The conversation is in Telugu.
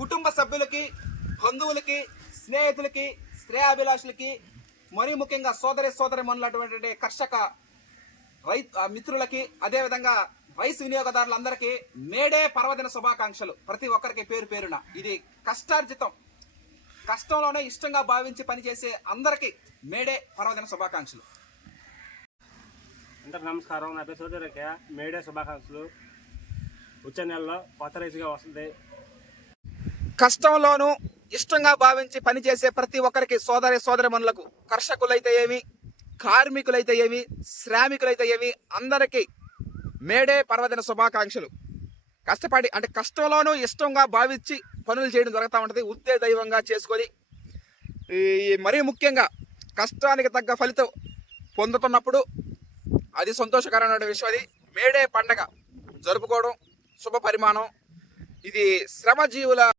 కుటుంబ సభ్యులకి, బంధువులకి, స్నేహితులకి, శ్రేయాభిలాషులకి, మరీ ముఖ్యంగా సోదరి మనులటువంటి కర్షక మిత్రులకి, అదేవిధంగా రైస్ వినియోగదారులందరికీ మేడే పర్వదిన శుభాకాంక్షలు. ప్రతి ఒక్కరికి పేరు పేరున. ఇది కష్టార్జితం, కష్టంలోనే ఇష్టంగా భావించి పనిచేసే అందరికీ మేడే పర్వదిన శుభాకాంక్షలు. అందరికి నమస్కారం. నా పేరు సోదరికి మేడే శుభాకాంక్షలు. వచ్చే నెలలో కొత్త రైస్గా వస్తుంది. కష్టంలోనూ ఇష్టంగా భావించి పనిచేసే ప్రతి ఒక్కరికి సోదరిమణులకు, కర్షకులైతే ఏమి, కార్మికులైతే ఏమి, శ్రామికులైతే ఏమి, అందరికీ మేడే పర్వదిన శుభాకాంక్షలు. కష్టపడి అంటే కష్టంలోనూ ఇష్టంగా భావించి పనులు చేయడం జరుగుతూ ఉంటుంది. ఉత్తే దైవంగా చేసుకొని మరీ ముఖ్యంగా కష్టానికి తగ్గ ఫలితం పొందుతున్నప్పుడు అది సంతోషకరమైన విషయం. అది మేడే పండగ జరుపుకోవడం శుభ పరిమాణం. ఇది శ్రమజీవుల